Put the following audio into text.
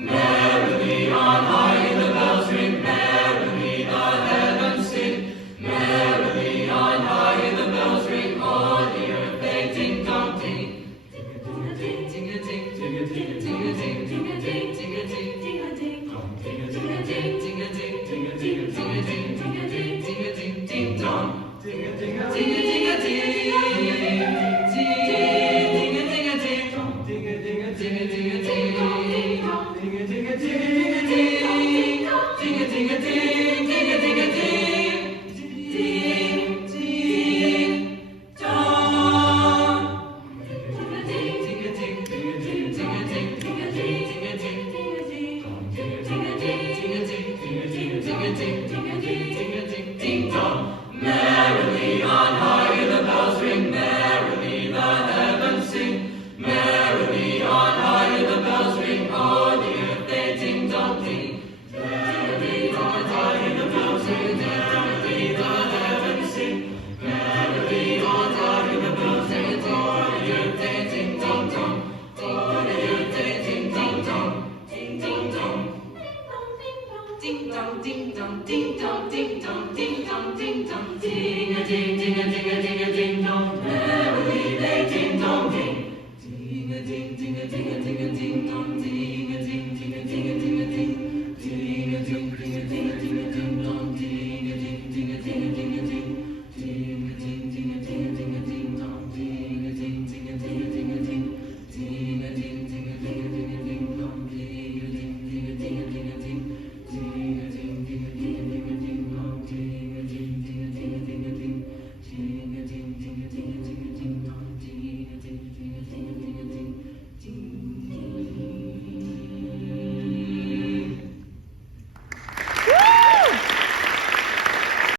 Merrily on high the bells ring, merrily the heavens sing. Merrily on high the bells ring, o'er the earth they ting dong ting. Ting a ting, ting a ting, ting a ting, ting a ting, ting a ting, ting a ting, ting a ting, ting a ting, ting a ting, ting a ting, ting a ting, ting a ting, ting a ting, ting a ting, ting dong. Ting a ting a ting, ting a ting, ting a ting a ting, ting a ting a ting, ting a ting a ting, ting a ting a Merrily on high the bells ring, merrily the heavens sing. Merrily on high the bells ring, o'er the earth they ting dong ting. Merrily on high the bells ring, merrily the heavens sing. Merrily on high the bells ring, o'er the earth they ting dong dong. O'er the earth they ting dong dong, ting dong dong. Ding dong, ding dong, ding dong, ding dong, ding dong, ding dong, ding a ding, ding a ding a ding a ding dong. Merrily they ting dong ding. Ding a ding, ding a ding a ding a ding dong.